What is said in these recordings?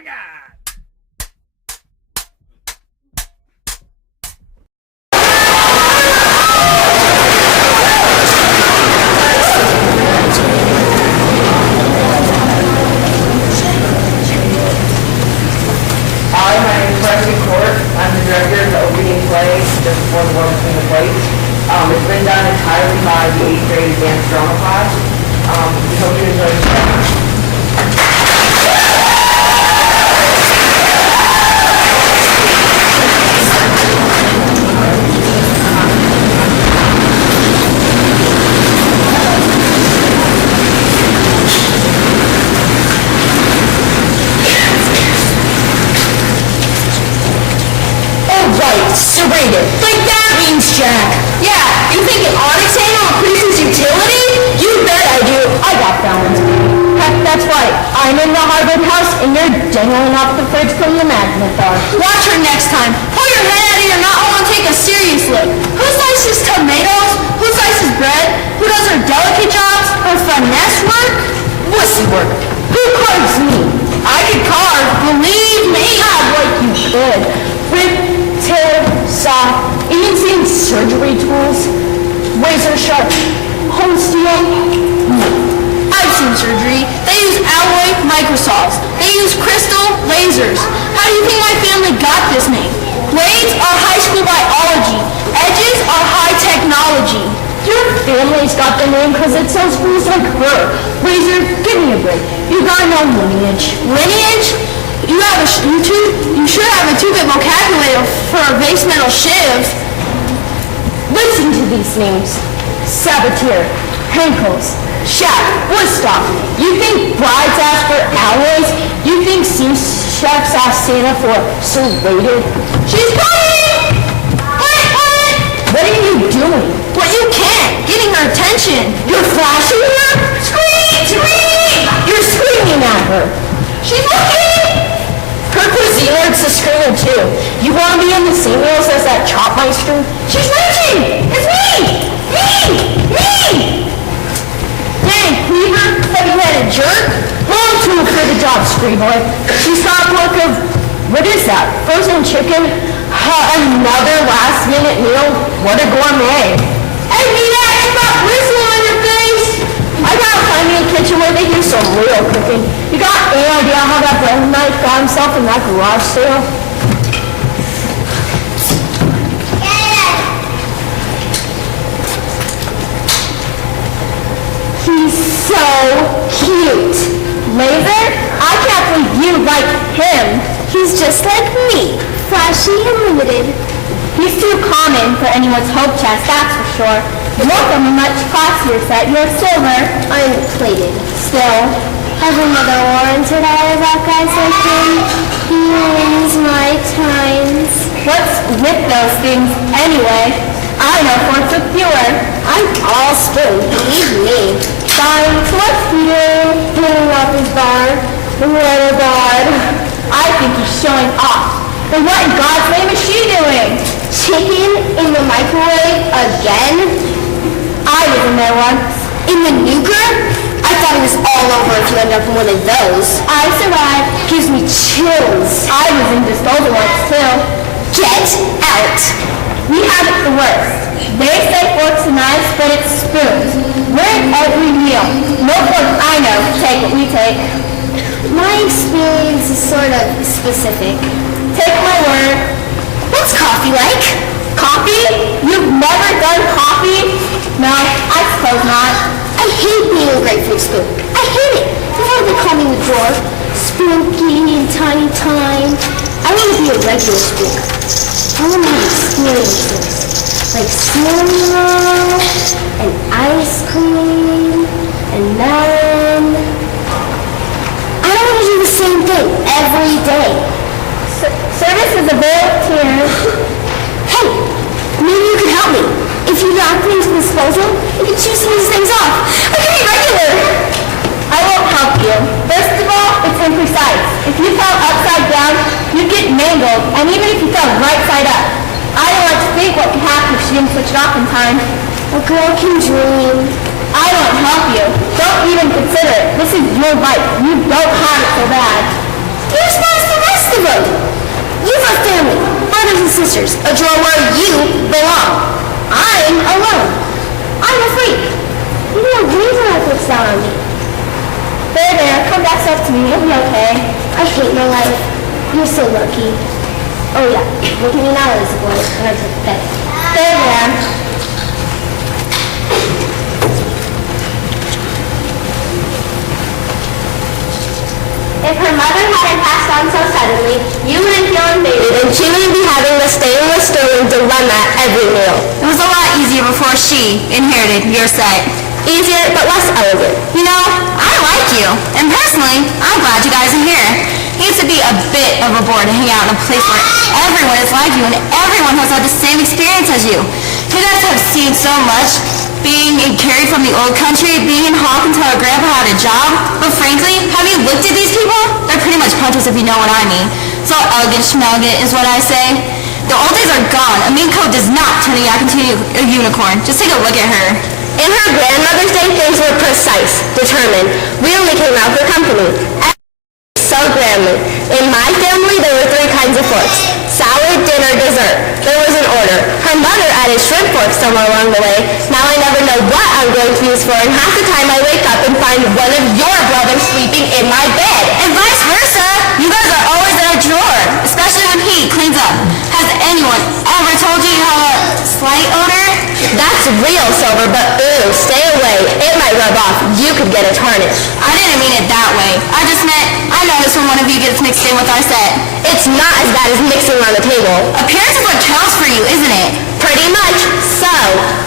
I'm the director of the opening play, just before the War Between the Plates. It's been done entirely by the 8th grade advanced drama class. We hope you enjoy the show. Serrated. Like that means Jack. Yeah, you think an onyx handle increases utility? You bet I do. I got balance. Heck, that's right. I'm in the Harvard house and you're dangling off the fridge from the magnet bar. Watch her next time. Pull your head out of your knot hole and take a serious look. Who slices tomatoes? Who slices bread? Who does her delicate jobs? Her finesse work? Wussy work. Who carves me? I could carve. Believe me. God, like you could. Rip, tear, saw, even seeing surgery tools, razor sharp, home steel. I've seen surgery. They use alloy microsaws. They use crystal lasers. How do you think my family got this name? Blades are high school biology. Edges are high technology. Your family's got the name because it sounds rules like her. Razor, give me a break. You got no lineage. Lineage? You should have a 2-bit vocabulary for a base metal shiv. Listen to these names. Saboteur, Hankles, Shack, Woodstock. You think brides ask for alloys? You think chefs ask Santa for serrated? She's coming! What are you doing? What you can't. Getting her attention. You're flashing her? Scream! Scream! You're screaming at her. She's looking! Her cuisine learns to scream too. You want to be in the same wheels as that Chopmeister? She's reaching! It's me! Me! Dang, Cleaver, heavy-headed jerk. Wrong tool for the job, Screeboy. She's got look of, what is that? Frozen chicken? Another last-minute meal? What a gourmet. Hey, Nina, it's got bristle on your face. I gotta find me a kitchen where they do some real cooking. You got any idea how that bread knife got himself in that garage sale? He's so cute. Laser? I can't believe you like him. He's just like me. Flashy and limited. He's too common for anyone's hope chest, that's for sure. You're from a much classier set. You're silver. I'm plated. Still. Every mother warns her daughter about guys like him. He wins my times. What's with those things anyway? I know for pure. I'm all skin, believe me. Fine, so what's Peter doing off his bar? What a god. I think he's showing off. But what in God's name is she doing? Chicken in the microwave again? I was in there once. In the nuker? I thought it was all over if you end up in one of those. I survived. Gives me chills. I was in disposal once too. Get out. We have it the worst. They say forks and knives, but it's spoons. We're in every meal. No forks I know take what we take. My experience is sort of specific. Take my word. What's coffee like? Coffee? You've never done coffee? No, I suppose not. I hate being a grapefruit spoon. I hate it. Before they call me the drawer. Spooky and tiny time. I want to be a regular spoon. I want to have experiences. Like cereal and ice cream and then I don't want to do the same thing every day. Service is a bowl of tears. Hey, maybe you can help me. If you knock things to disposal, you can choose some of these things off. I can be regular. I won't help you. First of all, it's imprecise. If you fell upside down, you'd get mangled, and even if you fell right side up. I don't like to think what could happen if she didn't switch it off in time. A girl can dream. I won't help you. Don't even consider it. This is your life. You don't have it so bad. Here's my boosters, a drawer where you belong. I'm alone. I'm a freak. Even a razor light looks down on me. There, come back up to me. You'll be okay. I hate my life. You're so lucky. Oh yeah, look at me now, Lizzie boy. And I took the bed. There. If her mother hadn't passed on so suddenly, you wouldn't feel invaded, and she wouldn't be having the stainless stone dilemma at every meal. It was a lot easier before she inherited your set. Easier, but less elegant. You know, I like you, and personally, I'm glad you guys are here. It used to be a bit of a bore to hang out in a place where everyone is like you and everyone has had the same experience as you. You guys have seen so much, being carried from the old country, being in Hawk until our grandpa had a job. But frankly, have you looked at these people? They're pretty much punches if you know what I mean. So elegant schmelgant is what I say. The old days are gone. A mean coat does not turn a yak into a unicorn. Just take a look at her. In her grandmother's day, things were precise, determined. We only came out for company. So grandly. In my family, there were 3 kinds of forks. Salad, dinner, dessert. There was an order. Her mother added shrimp forks somewhere along the way. Now I never know what I'm going to use for, and half the time I wake up and find one of your brothers sleeping in my bed. And vice versa. You guys are always in a drawer, especially when he cleans up. Has anyone ever told you you have a slight odor? That's real, Silver, but ooh, stay away. It might rub off. You could get a tarnish. I didn't mean it that way. I just meant I noticed when one of you gets mixed in with our set. It's not as bad as mixing around the table. Appearance is what counts for you, isn't it? Pretty much. So,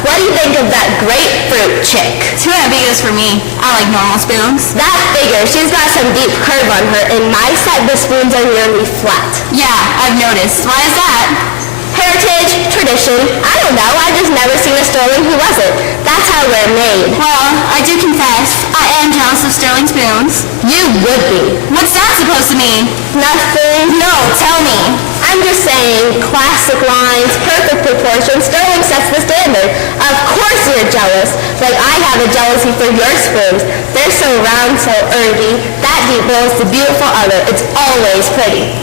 what do you think of that grapefruit chick? Too ambiguous for me. I like normal spoons. That figure, she's got some deep curve on her. In my set, the spoons are nearly flat. Yeah, I've noticed. Why is that? Heritage, tradition, I don't know. I've just never seen a sterling who wasn't. That's how we're made. Well, I do confess, I am jealous of sterling spoons. You would be. What's that supposed to mean? Nothing. No, tell me. I'm just saying, classic lines, perfect proportions, sterling sets the standard. Of course you're jealous. Like I have a jealousy for your spoons. They're so round, so earthy. That deep bowl is the beautiful other. It's always pretty.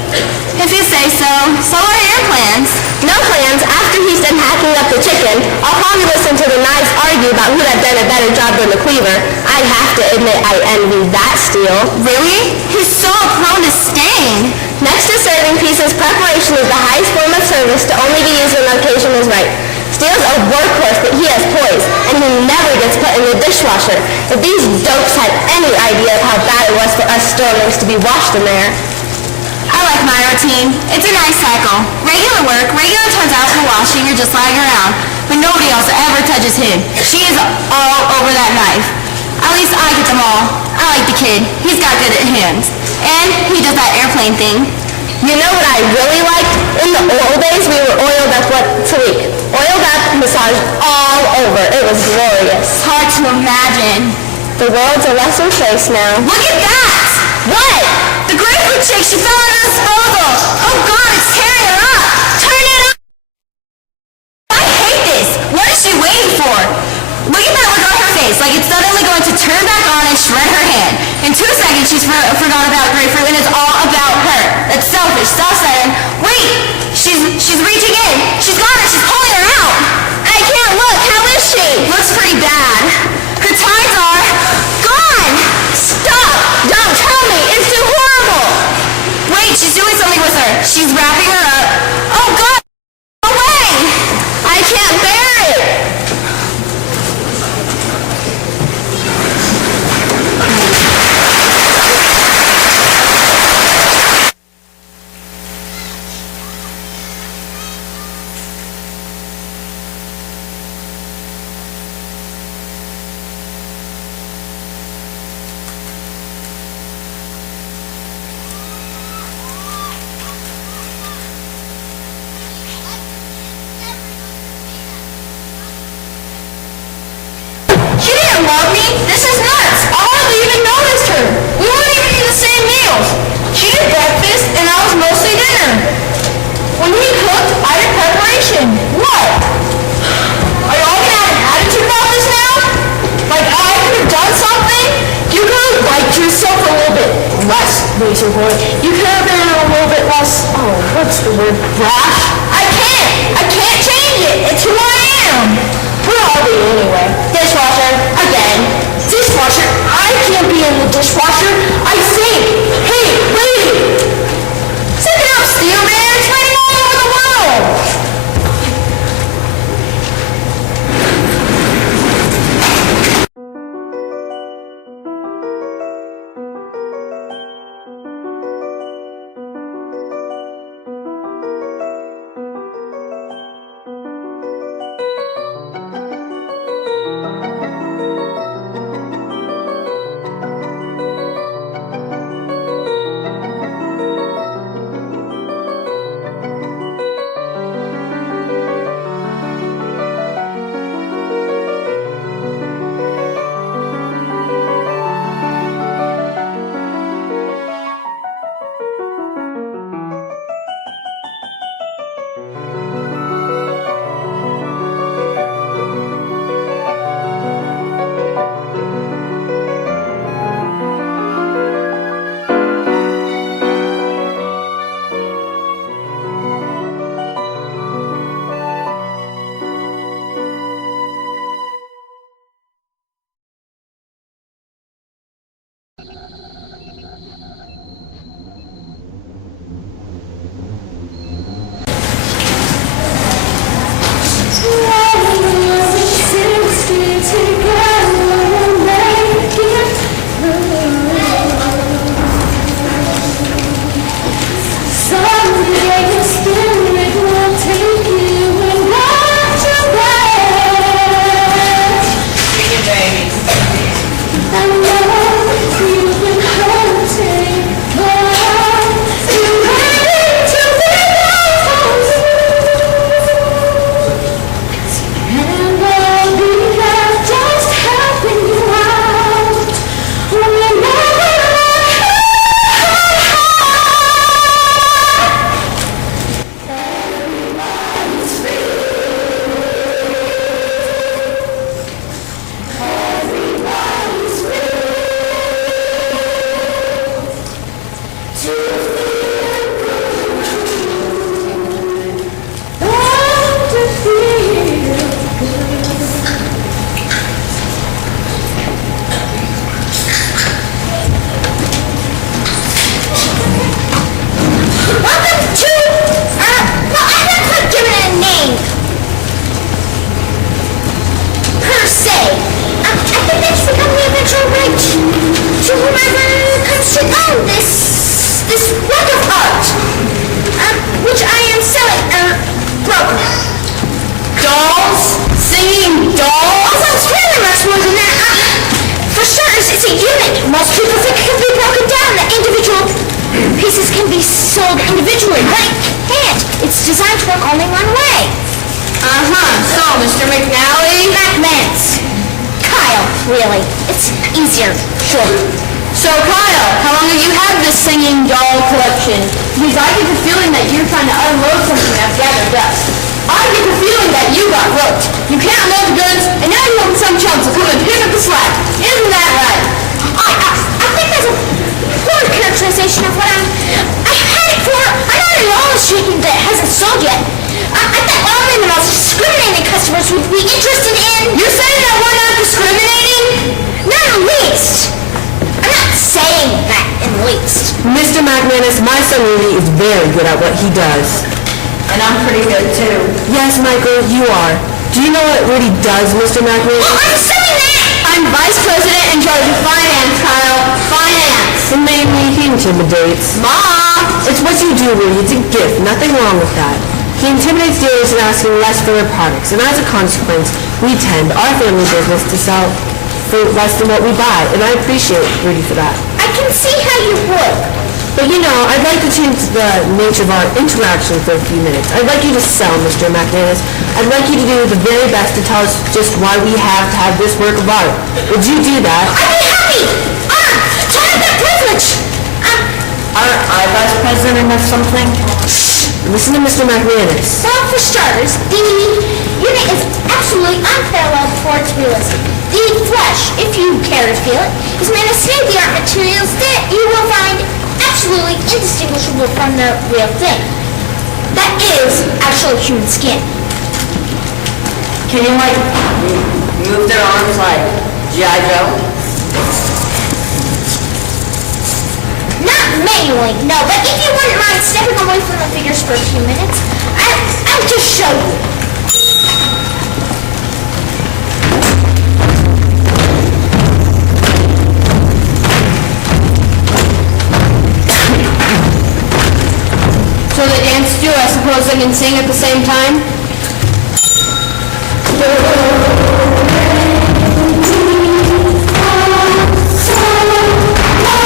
If you say so. So what are your plans? No plans. After he's done hacking up the chicken, I'll probably listen to the knives argue about who'd have done a better job than the cleaver. I have to admit I envy that steel. Really? He's so prone to stain. Next to serving pieces, preparation is the highest form of service to only be used when the occasion is right. Steel's a workhorse, but he has poise, and he never gets put in the dishwasher. If these dopes had any idea of how bad it was for us sterlings to be washed in there. I like my routine. It's a nice cycle. Regular work, regular turns out for washing, you're just lying around. But nobody else ever touches him. She is all over that knife. At least I get them all. I like the kid. He's got good hands. And he does that airplane thing. You know what I really liked? In the old days, we were oiled up once a week. Oiled up, massaged all over. It was glorious. It's hard to imagine. The world's a lesser place now. Look at that! What? The grapefruit chick, she fell under disposal. Oh God, it's tearing her up. Turn it up! I hate this. What is she waiting for? Look at that look on her face, like it's suddenly going to turn back on and shred her hand. In 2 seconds, she's forgot about grapefruit and it's all about her. That's selfish, self-centered. Wait, she's reaching in. She's got her, she's pulling her out. I can't look. How is she? Looks pretty bad. Her tides are gone. Stop! Don't tell me! It's too horrible! Wait, she's doing something with her. She's wrapping her up. Oh God! Away! I can't bear it! She didn't love me. This is nuts. I hardly even noticed her. We weren't even eating the same meals. She did breakfast, and I was mostly dinner. When he cooked, I did preparation. What? Are you all gonna have an attitude about this now? Like I could have done something? You could have liked yourself a little bit less, Razor Boy. You could have been a little bit less, oh, what's the word? Brash? I can't. It's a unit. Most people think it can be broken down. The individual pieces can be sold individually, but it can't. It's designed to work only one way. So, Mr. McNally? McManus. Kyle, really. It's easier. Sure. So, Kyle, how long have you had this singing doll collection? Because I get the feeling that you're trying to unload something that's gathered dust. I get the feeling that you got roped. You can't unload the goods, and now you want some chumps to come and pick up the slack. Isn't that right? I think that's a poor characterization of what I had it for. I'm not at all ashamed that it hasn't sold yet. I thought only the most discriminating customers would be interested in... You're saying that we're not discriminating? Not in the least. I'm not saying that in the least. Mr. McManus, my son Rudy is very good at what he does. And I'm pretty good too. Yes, Michael, you are. Do you know what Rudy does, Mr. McManus? Well, I'm saying that! I'm vice president in charge of finance, Kyle. Finance. And mainly he intimidates. Mom! It's what you do, Rudy. It's a gift. Nothing wrong with that. He intimidates dealers in asking less for their products, and as a consequence, we tend, our family business, to sell for less than what we buy, and I appreciate Rudy for that. I can see how you would. But you know, I'd like to change the nature of our interaction for a few minutes. I'd like you to sell, Mr. McManus. I'd like you to do the very best to tell us just why we have to have this work of art. Would you do that? I'd be happy! To have that privilege! Aren't I vice president of something? Listen to Mr. McManus. Well, for starters, the unit is absolutely unparalleled for its realism. The flesh, if you care to feel it, is made of state-of-the-art materials that you will find absolutely indistinguishable from the real thing. That is actual human skin. Can you move their arms like G.I. Joe? Not manually, no, but if you wouldn't mind stepping away from the figures for a few minutes, I'll just show you. So they dance too, I suppose they can sing at the same time?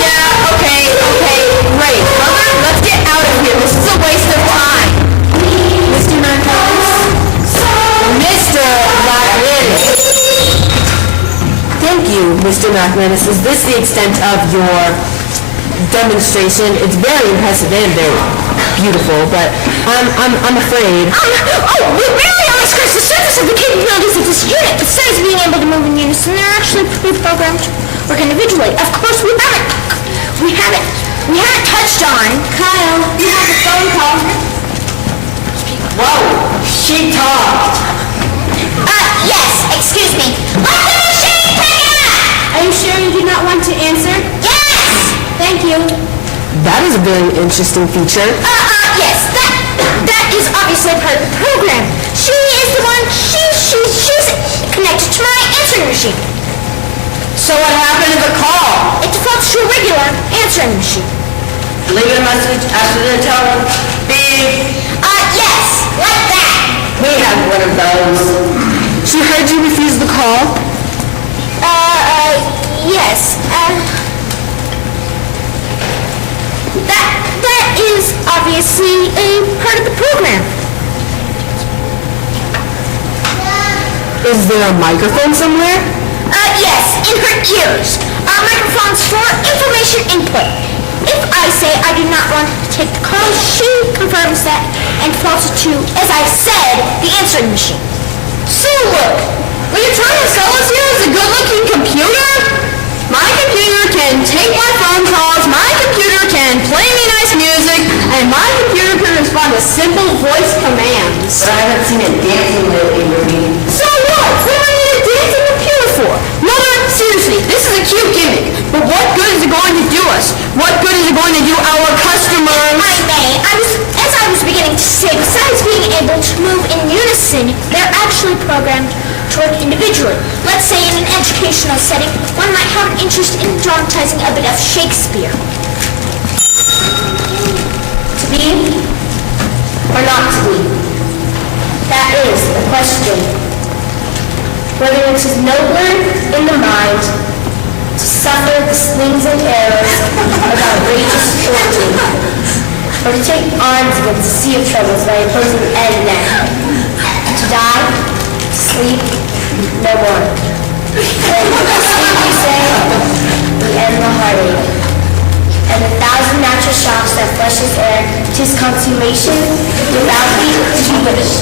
Yeah, okay, great. Mother, let's get out of here. This is a waste of time. Mr. McManus? Mr. McManus. Thank you, Mr. McManus. Is this the extent of your demonstration? It's very impressive and very beautiful, but I'm afraid. We barely only scratched the surface of the capabilities of this unit. Besides being able to move in unison, they're actually pre-programmed to work individually. Of course, we haven't touched on. Kyle, you have a phone call. Whoa, she talked. Yes, excuse me. Let the machine pick it up! Are you sure you do not want to answer? Yes! Thank you. That is a very interesting feature. Yes, that is obviously part of the program. She is the one, she's connected to my answering machine. So what happened to the call? It defaults to a regular answering machine. Leave a message after the tone. Beep. Yes, like that. We have one of those. She heard you refuse the call? Yes, that is obviously a part of the program. Is there a microphone somewhere? Yes, in her ears. Microphones for information input. If I say I do not want to take the call, she confirms that and defaults it to, as I said, the answering machine. So look, what you're trying to sell us here is a good-looking computer? My computer can take my phone calls, my computer can play me nice music, and my computer can respond to simple voice commands. But I haven't seen it dancing lately, Rudy. So what? What do I need a dancing computer for? Mother, seriously, this is a cute gimmick, but what good is it going to do us? What good is it going to do our customers? I may. As I was beginning to say, besides being able to move in unison, they're actually programmed to work individually. Let's say in an educational setting, one might have an interest in dramatizing a bit of Shakespeare. To be or not to be? That is the question. Whether it is nobler in the mind to suffer the slings and arrows of outrageous cruelty, or to take arms against a sea of troubles by imposing an end now. To die, to sleep, no more. When sleep, you say, we end the heartache. And the thousand natural shocks that flushes air, 'tis consummation, without thee to wish.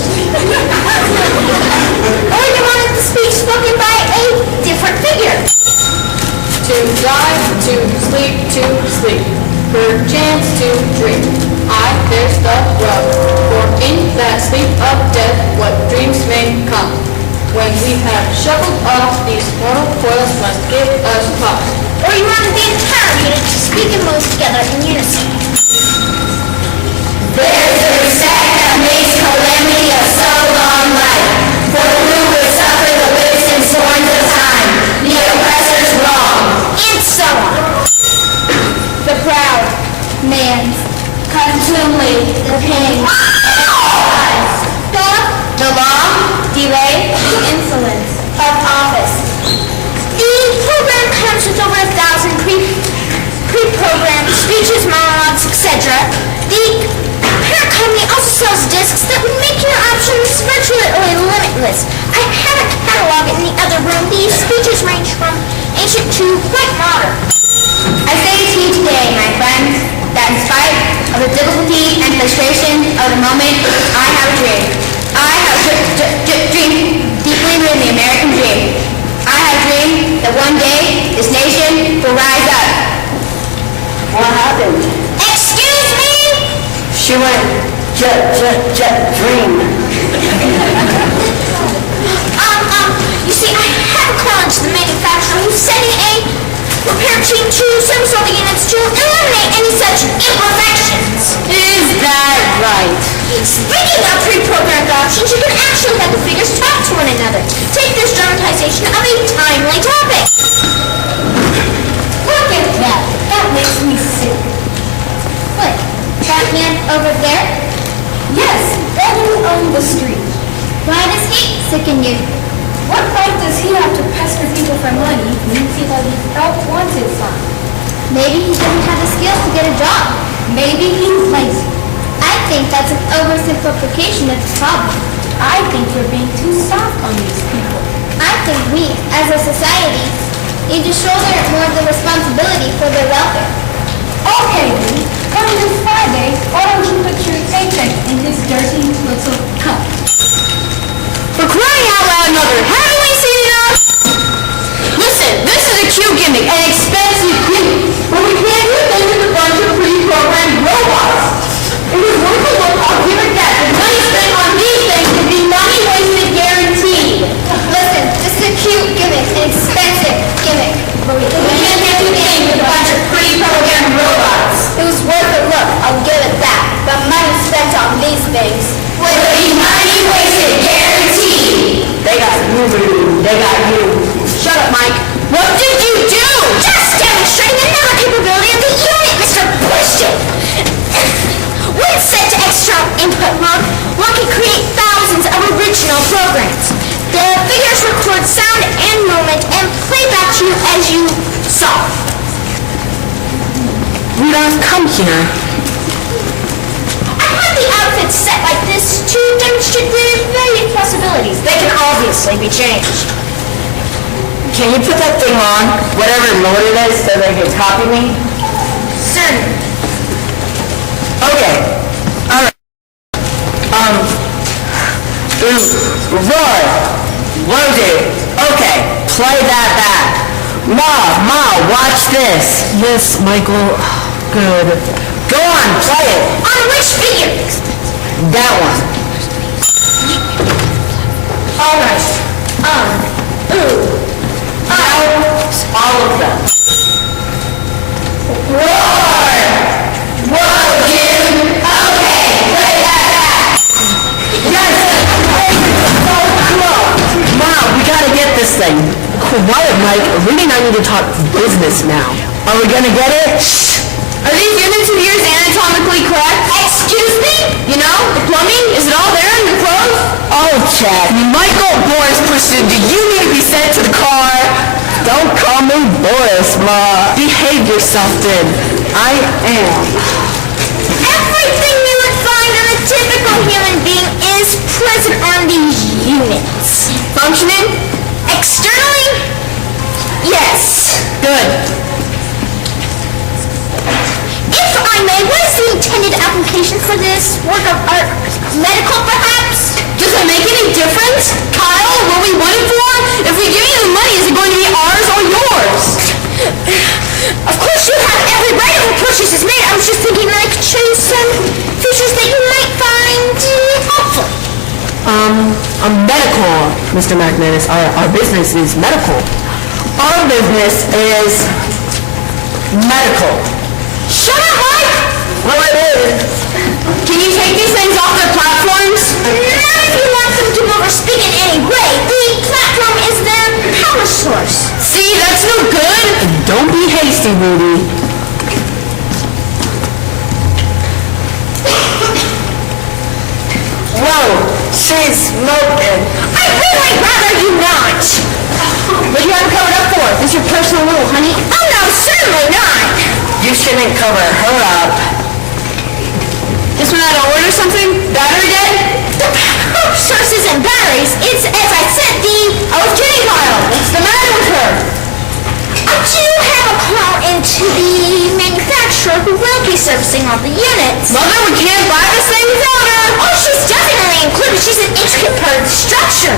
Or you wanted the speech spoken by a different figure. To die, to sleep, perchance to dream. There's the rub, for in that sleep of death what dreams may come. When we have shuffled off these mortal coils must give us pause. Or you wanted the entire unit to speak and move together in unison. There's the respect that makes calamity of so long life, for who would suffer the whips and swords of time, the oppressor's wrong, and so on. The proud man's contumely, the pain, the long delay, the insolence of office. The program comes with over 1,000 pre-programmed speeches, monologues, etc. The parent company also sells discs that would make your options virtually limitless. I have a catalog in the other room. These speeches range from ancient to quite modern. I say to you today, my friends, that in spite of the difficulty and frustration of the moment, I have a dream. I have dreamed deeply in the American dream. I have dreamed that one day this nation will rise up. What happened? Excuse me? She went, dream. You see, I have a call into the manufacturer who's sending a repair team to some sort of units to eliminate any such imperfections. Is that right? Speaking of pre-programmed options, you can actually have the figures talk to one another. Take this dramatization of a timely topic. Look at that. That makes me sick. What? That man over there? Yes, that who owned the street. Why does he sicken you? What right does he have to pester people for money when he sees that he felt wanted sign? Maybe he doesn't have the skills to get a job. Maybe he's lazy. I think that's an oversimplification of the problem. I think you're being too soft on these people. I think we, as a society, need to shoulder more of the responsibility for their welfare. Okay, then, come this Friday, why don't you put your paycheck in this dirty little cup? For crying out loud, mother, haven't we seen enough? Listen, this is a cute gimmick, an expensive gimmick, but we can't do things with a bunch of pre-programmed robots. It was worth a look, I'll give it that. The money spent on these things would be money wasted guaranteed. Listen, this is a cute gimmick, an expensive gimmick, but we can't do things with a bunch of pre-programmed robots. It was worth a look, I'll give it that. The money spent on these things Would be money wasted guaranteed. They got you, they got you. Shut up, Mike. What did you do? just demonstrating another capability of the unit, Mr. Bushton. When set to external input mode, one can create thousands of original programs. The figures record sound and movement and play back to you as you saw. Rudolph, come here. I had the outfit set like this to demonstrate their varied possibilities. They can obviously be changed. Can you put that thing on, whatever mode it is, so they can copy me? Certainly. Okay. Alright. Roar. Loaded. Okay. Play that back. Ma, watch this. Yes, Michael. Good. Go on, play it. On which figure? That one. Alright. Now, all of them. Roar! Whoa, dude! Okay, play that back! Yes! Ma, we gotta get this thing. Quiet, Mike. Rudy and I need to talk business now. Are we gonna get it? Are these units of yours anatomically correct? Excuse me? You know, the plumbing, is it all there in the clothes? Oh, check. Michael Boris Pursuit, do you need to be sent to the car? Don't call me Boris, Ma. Behave yourself, then. I am. Everything you would find in a typical human being is present on these units. Functioning? Externally? Yes. Good. If I may, what is the intended application for this work of art? Medical, perhaps? Does it make any difference? Kyle, what we want it for? If we give you the money, is it going to be ours or yours? Of course you have every right of a purchase is made. I was just thinking that I could show you some features that you might find helpful. Medical, Mr. McManus. Our business is medical. Our business is medical. Shut up, Mike! Well, it is. Can you take these things off their platforms? Not if you want them to overspeak in any way. The platform is their power source. See, that's no good. Don't be hasty, Rudy. Whoa, she's smoking. I'd really rather you not. What do you have it covered up for? This your personal little honey? Oh no, certainly not. You shouldn't cover her up. Just when I order something? Battery dead? The power source isn't batteries. It's, as I said, I was kidding, Kyle. What's the matter with her? I do have a call into the manufacturer who will be servicing all the units. Mother, we can't buy this thing without her. Oh, she's definitely included. She's an intricate part of the structure.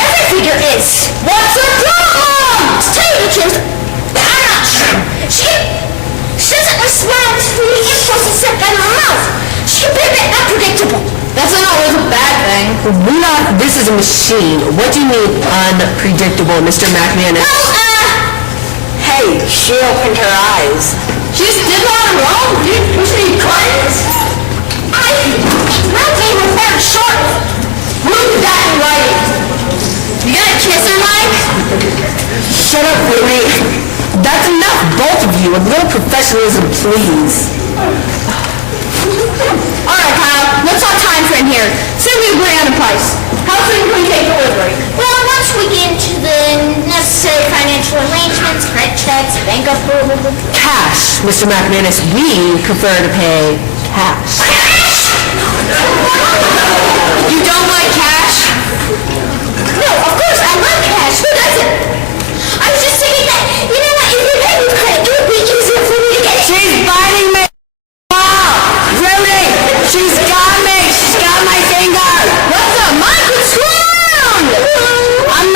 Every figure is. What's her problem? To tell you the truth, I'm not sure. She doesn't respond to the impulses set by the mouth. She can be a bit unpredictable. That's not always a bad thing. This is a machine. What do you mean unpredictable, Mr. McManus? Well, Hey, she opened her eyes. She just did that on her own. Dude, push me buttons. I'll be repaired shortly. Prove that in writing. You gonna kiss her, Mike? Shut up, Rudy. That's enough, both of you. A little professionalism, please. All right, Kyle. Let's talk time frame here. Say we agree on a price. How soon can we take delivery? Well, once we get into the necessary financial arrangements, credit checks, bank approval. Cash, Mr. McManus. We prefer to pay cash. You don't like cash? No, of course I love cash. Who doesn't? I was just thinking that, you know what, if you pay with credit, it would be easier for me to get it. She's biting me. Wow, Rudy, she's got me. She's got my finger. What's up, Mike? What's going on? I'm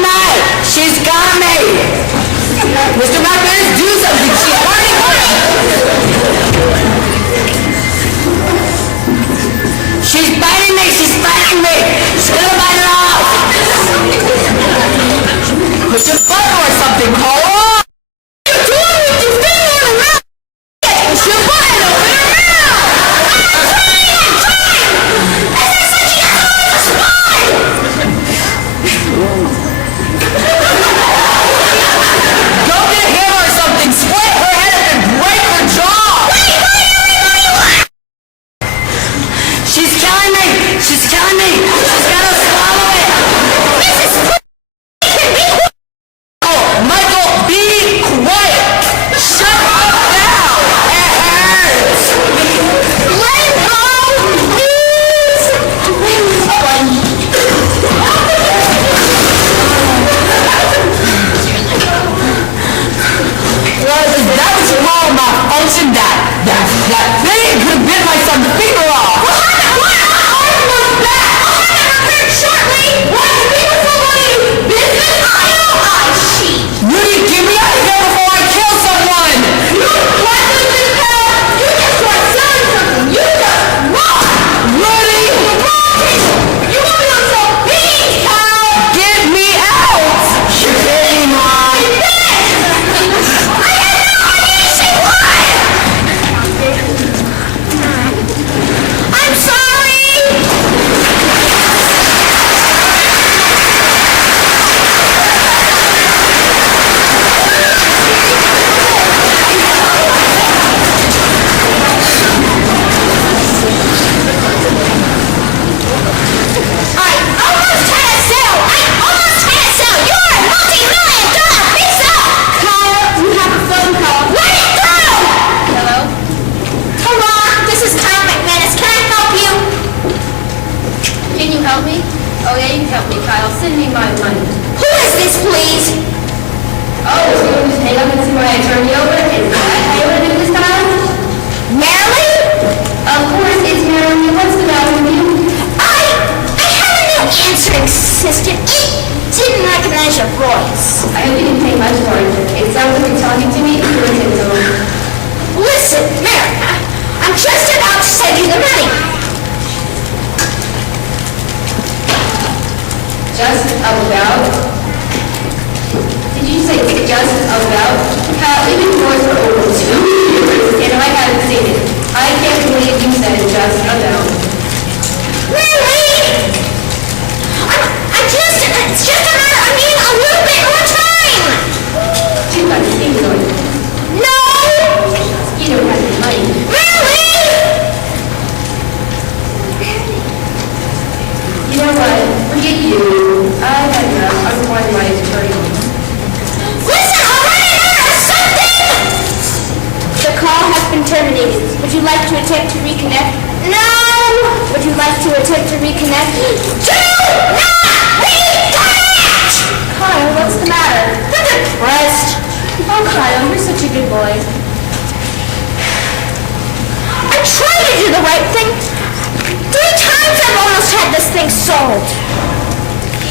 not. She's got me. Mr. McManus, do something. She's biting me. Oh yeah, you can help me, Kyle. Send me my money. Who is this, please? Oh, so you want to just hang up and see my attorney over? Is that how you want to do this time? Marilyn? Of course, it's Marilyn. What's the matter with you? I have a new answering system. It didn't recognize your voice. I hope you didn't pay much for it. It sounds like you're talking to me through a telephone. Listen, Mary, I'm just about to send you the money. Just about? Did you say just about? Kyle, we've been divorced for over 2 years, and I haven't seen it. I can't believe you said just about. Really? It's just a matter of needing a little bit more time. Too much things on you. No! You don't have any money. Really? You know what? Forget you. I had enough. I'm going to my attorney. Listen, I'll run it out or something! The call has been terminated. Would you like to attempt to reconnect? No! Would you like to attempt to reconnect? Do not reconnect! Kyle, what's the matter? They're depressed. Oh, Kyle, you're such a good boy. I try to do the right thing. 3 times I've almost had this thing solved.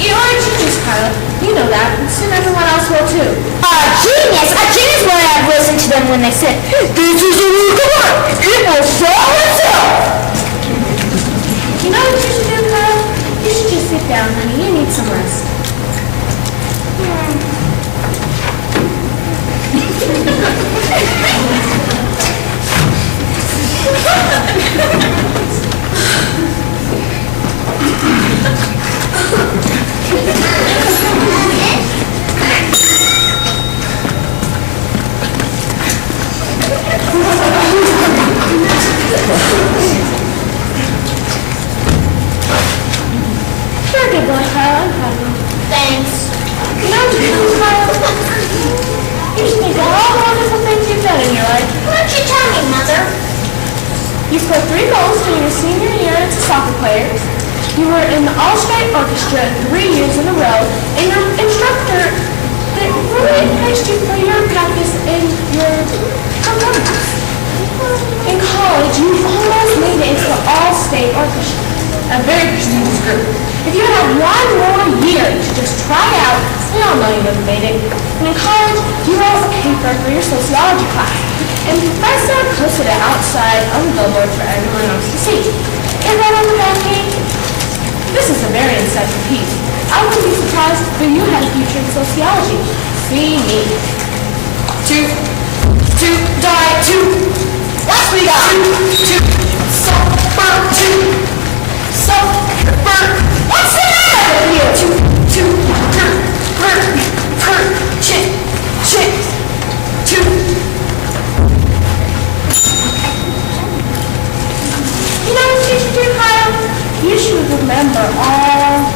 You are a genius, Kyle. You know that. And soon everyone else will too. A genius! A genius would have listened to them when they said, this is a work of art. It will solve itself. You know what you should do, Kyle? You should just sit down, honey. You need some rest. You're a good boy, Kyle. I'm proud of you. Thanks. You know what you do, Kyle? You just think of all the wonderful things you've done in your life. Why don't you tell me, Mother? You scored 3 goals during your senior year as a soccer player. You were in the All-State Orchestra 3 years in a row, and your instructor that really encouraged you for your practice in your performance. In college, you almost made it into the All-State Orchestra, a very prestigious group. If you had 1 more year to just try out, we all know you would have made it. And in college, you wrote a paper for your sociology class, and the professor posted it outside on the billboard for everyone else to see. It read on the back page, "This is a very insightful piece. I wouldn't be surprised if you had a future in sociology. See me." To die, to what we got? To suffer, to suffer. What's the matter with you? To you know what you should do, Kyle? You should remember all.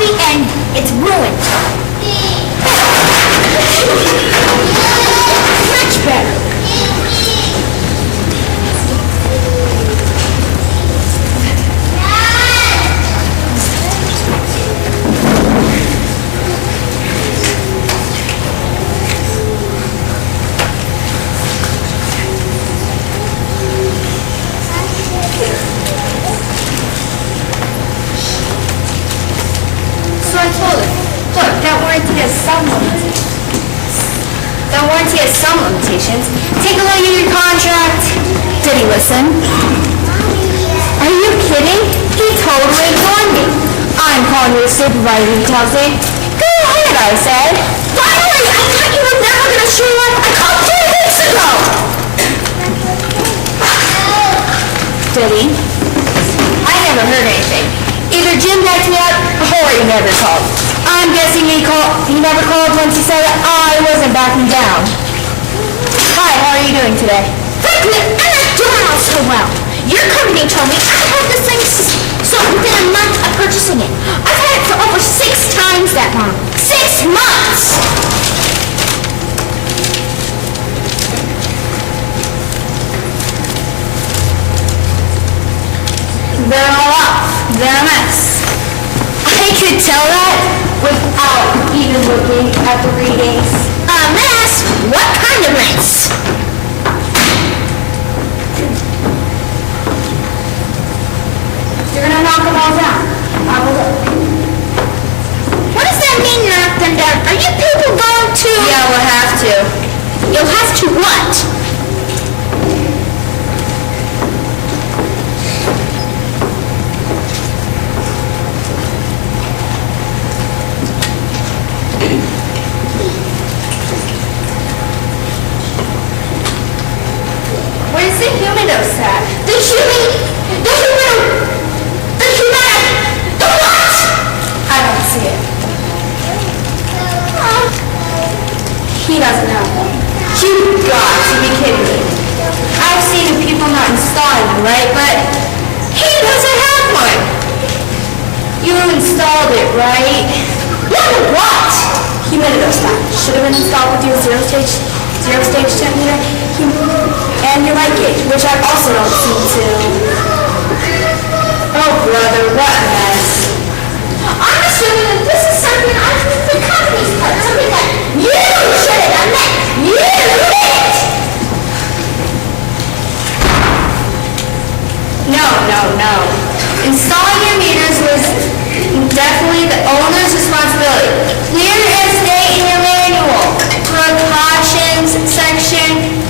coffee and it's ruined. Much better. So I told her, look, that warranty has some limitations. That warranty has some limitations. Take a look at your contract. Did he listen? Are you kidding? He totally ignored me. I'm calling your supervisor, he tells me. Go ahead, I said. Finally, I thought you were never going to show up. I called 2 weeks ago. Did he? I never heard anything. Either Jim backed me up or he never called. I'm guessing he never called once he said I wasn't backing down. Hi, how are you doing today? Frankly, I'm not doing all so well. Your company told me I had this thing sold within a month of purchasing it. I've had it for over 6 times that long. 6 months! They're all off. They're a mess. I could tell that without even looking at the readings. A mess? What kind of mess? You're gonna knock them all down. I will look. What does that mean, knock them down? Are you people going to... Yeah, we'll have to. You'll have to what? Where's the humanos at? The what? I don't see it. He doesn't know. You've got to be kidding me. I've seen the people not installing them, right? But he doesn't have one. You installed it, right? What? Humidostat should have been installed with your zero-stage temp meter and your light gauge, which I also don't seem to. Oh, brother, what a mess. I'm assuming that this is something on the company's part. Something that you should have done that you did. No. Installing your meters was definitely the owner's responsibility. Clear as day in your manual. Precautions section.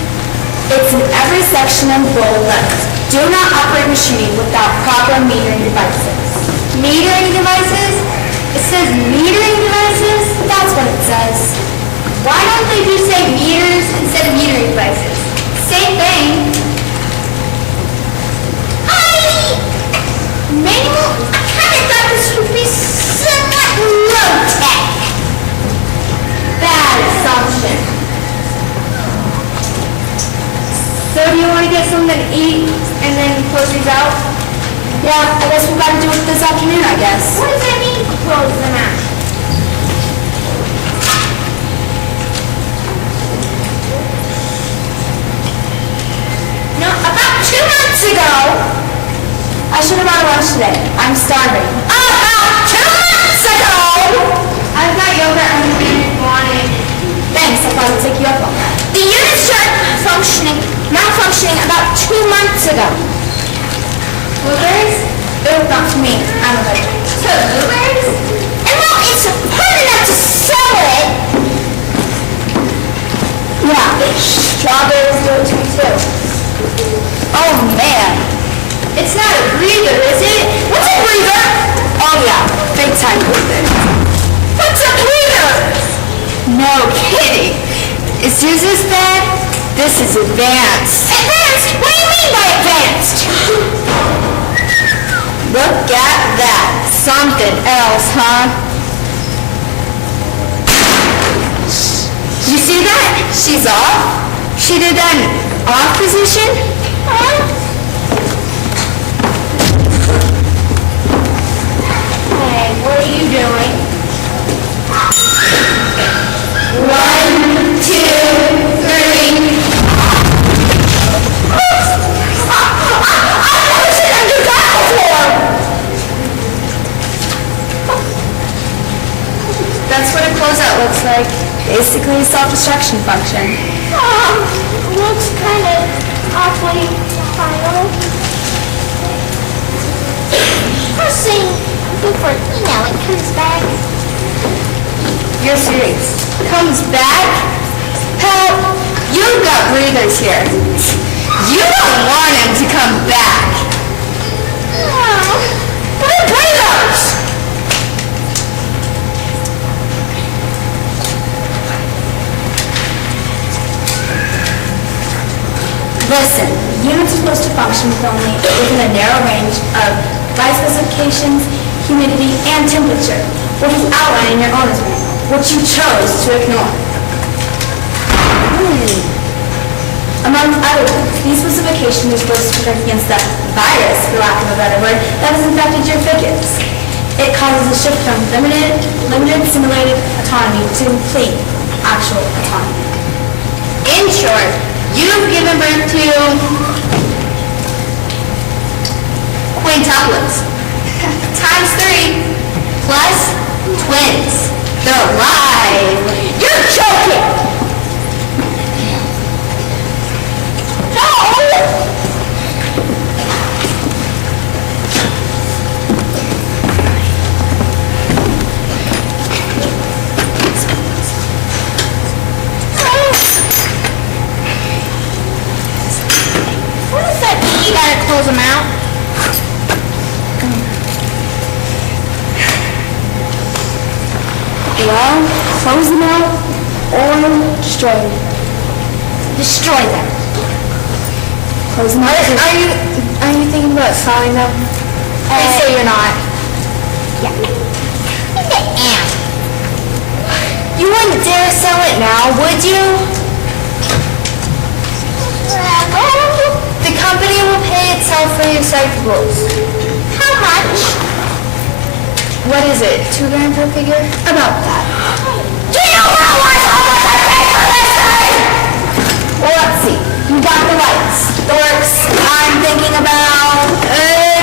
It's in every section in bold letters. Do not operate machinery without proper metering devices. Metering devices? It says metering devices? That's what it says. Why don't they just say meters instead of metering devices? Same thing. Manual? I kind of thought this would be somewhat low-tech. Bad assumption. So do you want to get something to eat and then close these out? Yeah, I guess we've got to do it this afternoon, I guess. What does that mean, close them out? No, about 2 months ago, I should have bought lunch today. I'm starving. About 2 months ago! I've got yogurt and you want it. Thanks, I'll probably take you up on that. The units started malfunctioning about 2 months ago. Blueberries? They're not to me. I'm a vegetarian. So, blueberries? And well, it's hard enough to sell it. Yeah, strawberries do it to me too. Oh man, it's not a breather, is it? What's a breather? Oh yeah, big time breather. What's a breather? No kidding. Is yours this bad? This is advanced. Advanced? What do you mean by advanced? Look at that. Something else, huh? You see that? She's off. She did that in off position. Hey, where What are you doing? 1, 2, 3. I've never seen him do that before! That's what a closeout looks like. Basically a self-destruction function. Looks kind of awfully final. First thing before, it comes back. You're serious. Comes back? Hell, you've got breathers here. You don't want him to come back. What are breathers? Listen, units are supposed to function within a narrow range of light specifications, humidity, and temperature, which is outlined in your owner's manual, which you chose to ignore. Among other things, these specifications are supposed to protect against the virus, for lack of a better word, that has infected your figures. It causes a shift from limited simulated autonomy to complete actual autonomy. In short, you've given birth to quintuplets times 3 plus twins. They're alive. You're joking. What does that mean? You gotta close them out. Well, close them out or destroy them. Destroy them. Close them out. Are you thinking about selling them? I say you're not. Yeah. You wouldn't dare sell it now, would you? The company will pay itself for your recyclables. How much? What is it? $2 per figure? About that. Do you know how much I paid for this thing? Well, let's see. You got the lights, the works. I'm thinking about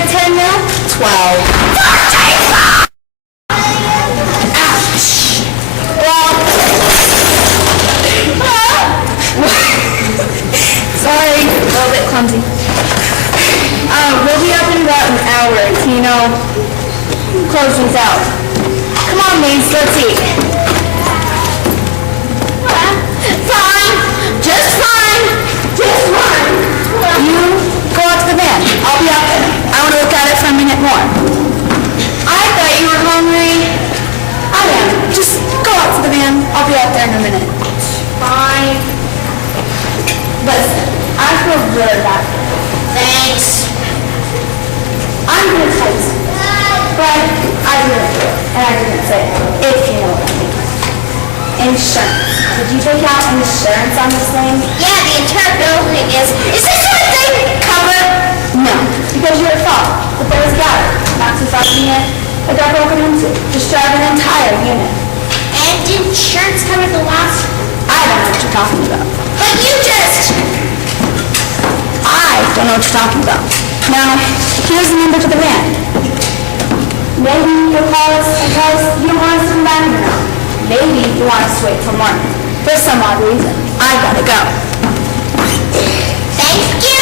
10 mil? 12. Ouch. Well, sorry, a little bit clumsy. We'll be up in about an hour to, close these out. Come on, mates, let's eat. Fine. Just fine. Just fine. You go out to the van. I'll be out there. I want to look at it for a minute more. I thought you were hungry. I am. Just go out to the van. I'll be out there in a minute. Fine. Listen, I feel really bad. Thanks. I'm going to tell you something. But I didn't do it, and I didn't say it, if you know what I mean. Insurance. Did you take out insurance on this thing? Yeah, the entire building is this sort of thing covered? No, because you're at fault. The boys got it. Not too fucking it, but got broken into. Destroyed an entire unit. And did insurance cover the loss? I don't know what you're talking about. But you just... I don't know what you're talking about. Now, here's the number to the van. Maybe you'll call us because you don't want us to come back or not. Maybe you want us to wait till morning. For some odd reason. I've got to go. Thank you!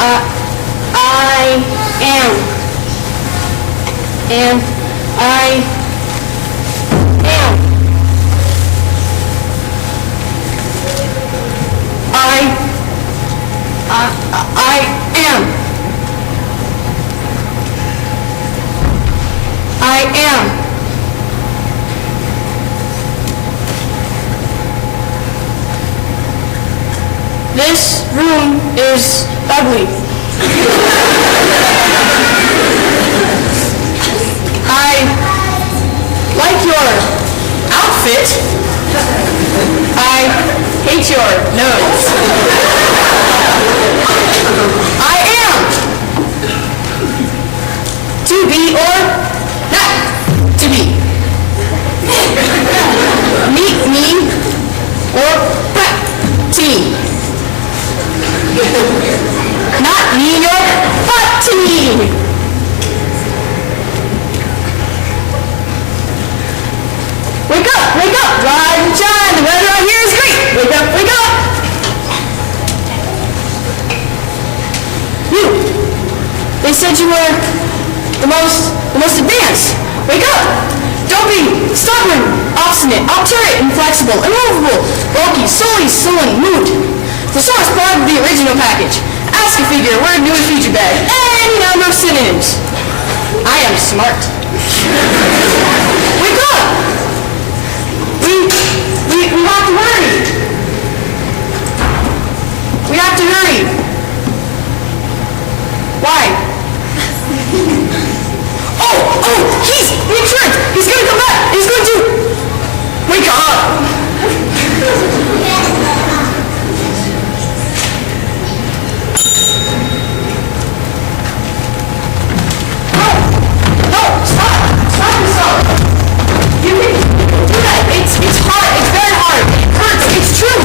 I am. And I am. I am. I am. This room is ugly. I like your outfit. I hate your nose. I am to be or not to be. Meet me or butt tea. Not me or butt tea. Wake up, rise and shine, the weather out here is great. Wake up. You, they said you were the most advanced. Wake up. Don't be stubborn, obstinate, obdurate, inflexible, immovable, bulky, sullen, mood. The source part of the original package. Ask a figure, word, new feature bag, any number of synonyms. I am smart. Wake up! We have to hurry. We have to hurry. Why? Oh, he's insurance. He's going to come back. He's going to wake up. No, stop yourself. You can do that. It's hard. It's very hard. It hurts. It's true.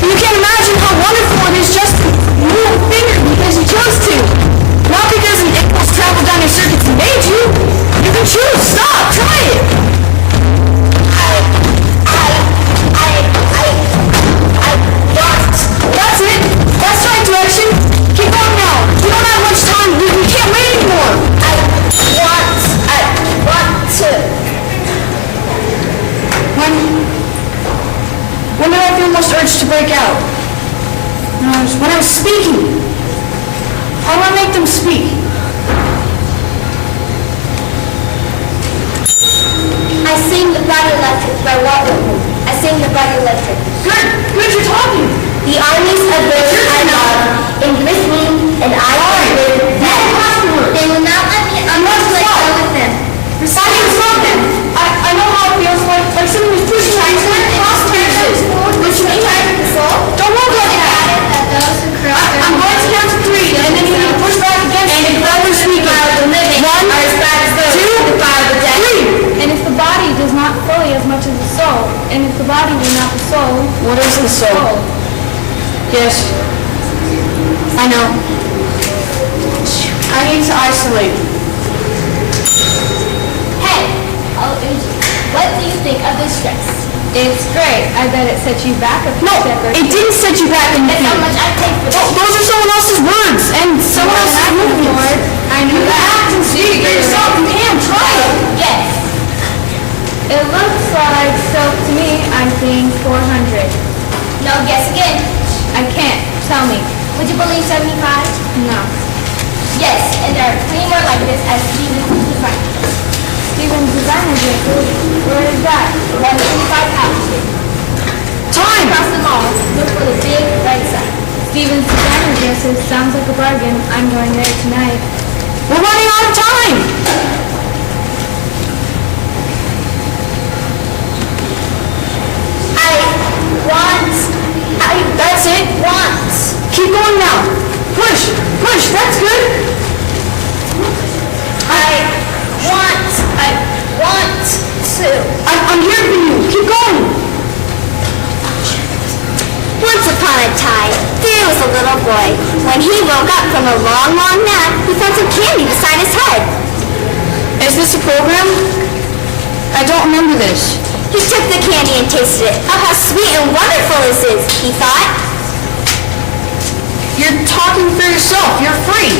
You can't imagine how wonderful it is just to move a finger because you chose to. Not because an impulse traveled down your circuits and made you. You can choose. Stop. Try it. I want. That's it. That's right direction. Keep going now. You don't have much time. We can't wait anymore. I want to. When did I feel most urge to break out? When I was speaking. How do I make them speak? I sing the Bright Electric by Walter. I sing the Bright Electric. Good, you're talking. The armies of those I love, enlist me, and I will live them. They will not let me let go with them. Stop them. I know how it feels like someone was pushing me into the hostages. What you mean? Don't look like that. I'm going to count to 3, and then you need to push back against me. And if others speak out of the living, 1, 2, 3. And if the body does not fully as much as the soul, and if the body were not the soul, What is the soul? Yes. I know. I need to isolate. Hey, what do you think of this dress? It's great. I bet it set you back a few No, steppers. it didn't set you back in the That's how much I take for this. Those are someone else's words and someone else's movements. I knew You that. have to see it for yourself. You can try it. Yes. It looks like, so to me, I'm seeing 400. No, guess again. I can't. Tell me. Would you believe 75? No. Yes, and there are 3 more like this as Stephen's design. Steven's designer dresses. Where is that? 125 pounds. Time. Across the mall, look for the big red sign. Steven's designer dresses. Sounds like a bargain. I'm going there tonight. We're running out of time. That's it. Keep going now. Push. That's good. I want to. I'm here for you. Keep going. Once upon a time, there was a little boy. When he woke up from a long, long nap, he found some candy beside his head. Is this a program? I don't remember this. He took the candy and tasted it. Oh, how sweet and wonderful this is, he thought. You're talking for yourself. yourself. You're free.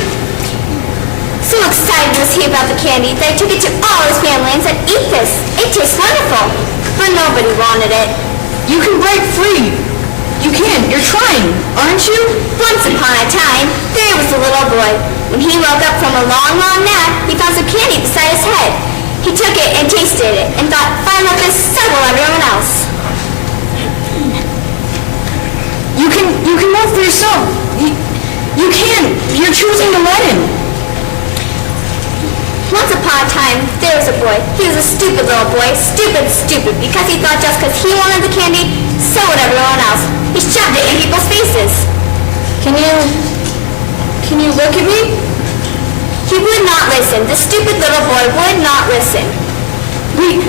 So excited was he about the candy that he took it to all his family and said, "Eat this. It tastes wonderful." But nobody wanted it. You can break free. You can. You're trying, aren't you? Once upon a time, there was a little boy. When he woke up from a long, long nap, he found some candy beside his head. He took it and tasted it and thought, "Fine like this, so will everyone else." You can move for yourself. You can. You're choosing to let him. Once upon a time, there was a boy. He was a stupid little boy. Stupid, because he thought just because he wanted the candy, so would everyone else. He shoved it in people's faces. Can you look at me? He would not listen. The stupid little boy would not listen. We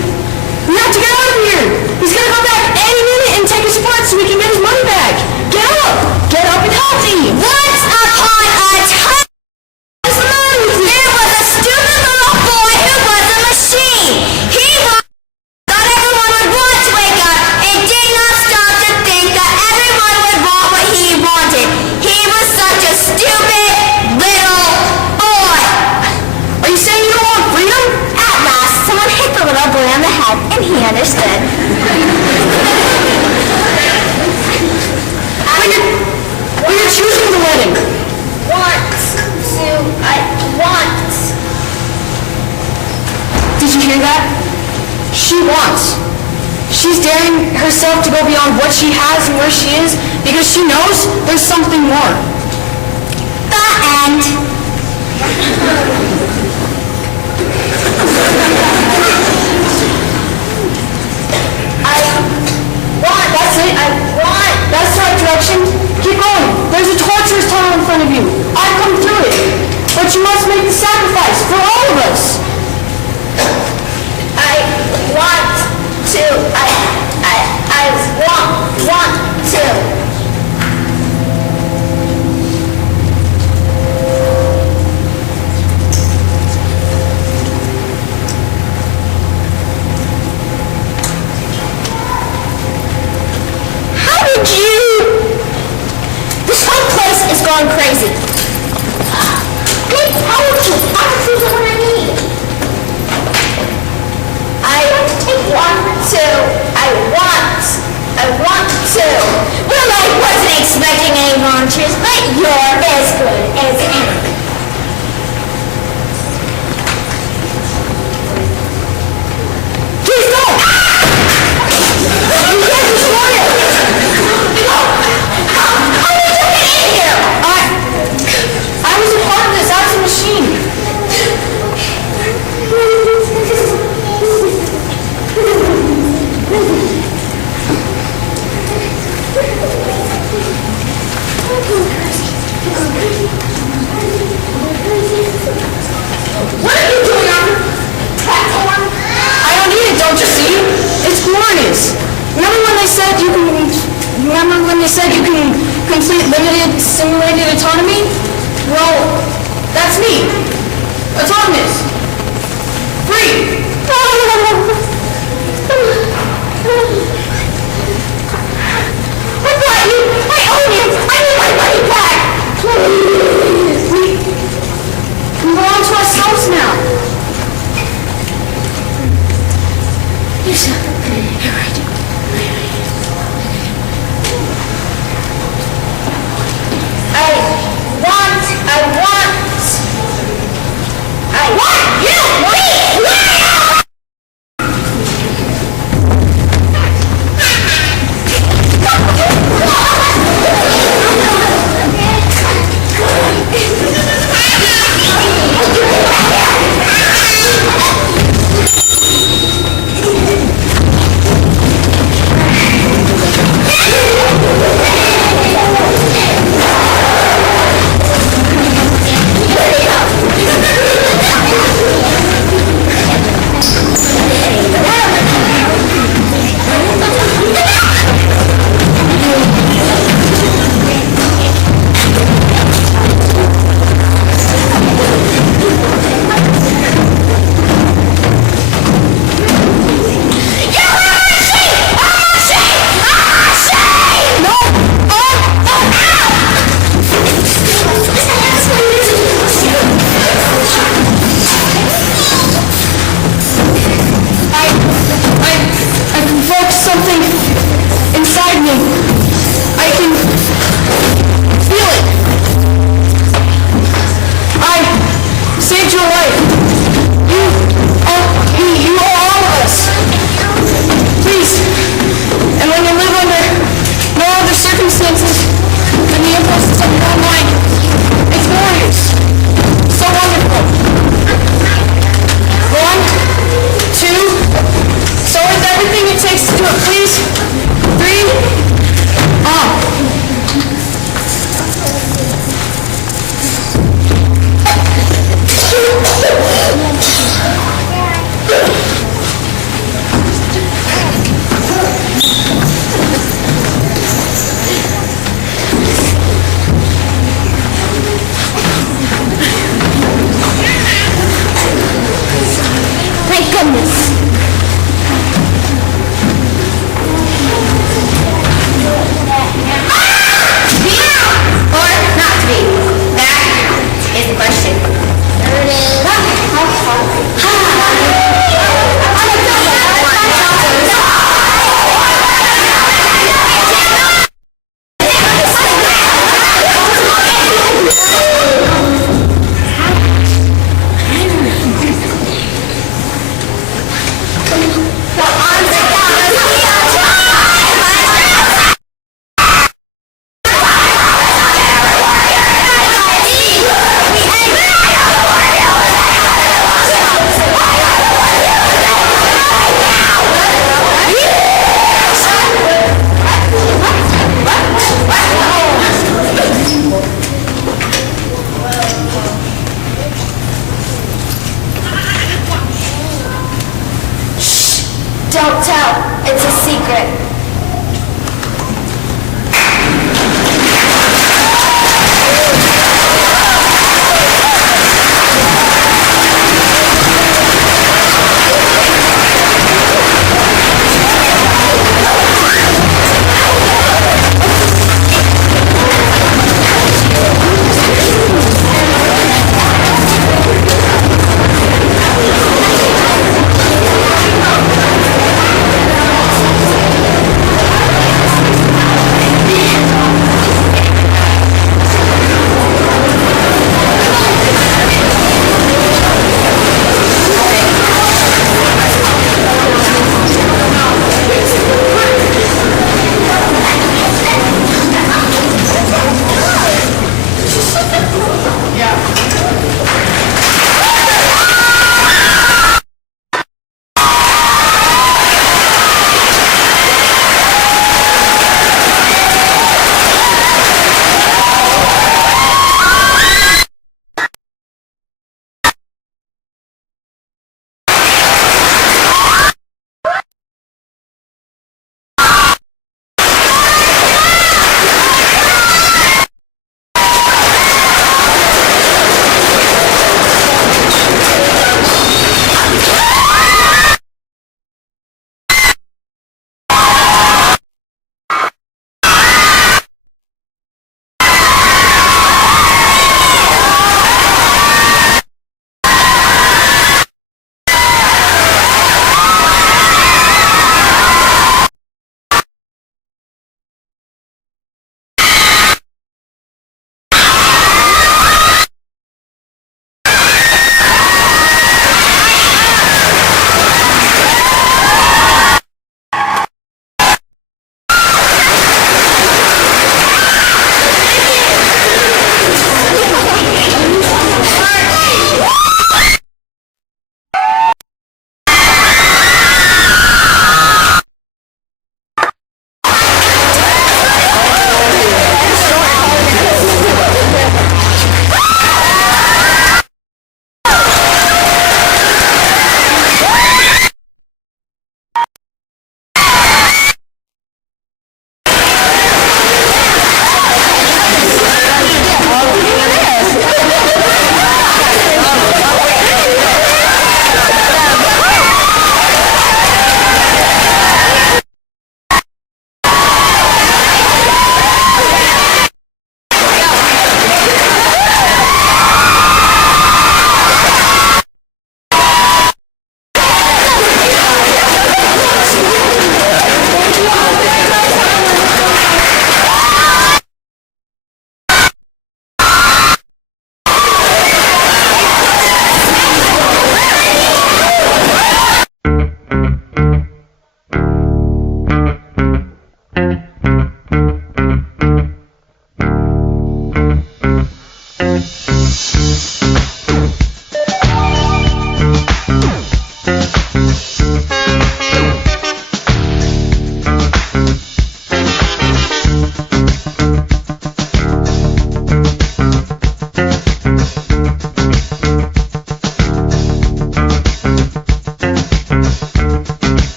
have to get out of here. He's gonna come back any minute and take his part so we can get his money back. Get up and help me. Once upon a time, there was a stupid little boy who was a machine. He thought everyone would want to wake up and did not stop to think that everyone would want what he wanted. He was such a stupid little boy. Are you saying you don't want freedom? At last, someone hit the little boy on the head, and he understood. But you're choosing to let him. I want. Did you hear that? She wants. She's daring herself to go beyond what she has and where she is because she knows there's something more. The end. That's it. That's the right direction. Keep going. There's a torturous tunnel in front of you. I've come through it. But you must make the sacrifice for all of us. I want to. I want to. How did you? This whole place is going crazy. Please help me. I can see what I need. I want to. I want to. Well, I wasn't expecting any volunteers, but you're as good as any. Please go! You can't destroy it! No! How did you get in here? I was a part of this. I was a machine. What are you doing on the platform? I don't need it, don't you see? It's glorious. Remember when they said you can complete limited simulated autonomy? Well, that's me. Autonomous. Free. I got you. I own you. I need my money back. Please. We belong to ourselves now. You're right. I want you. Please. out.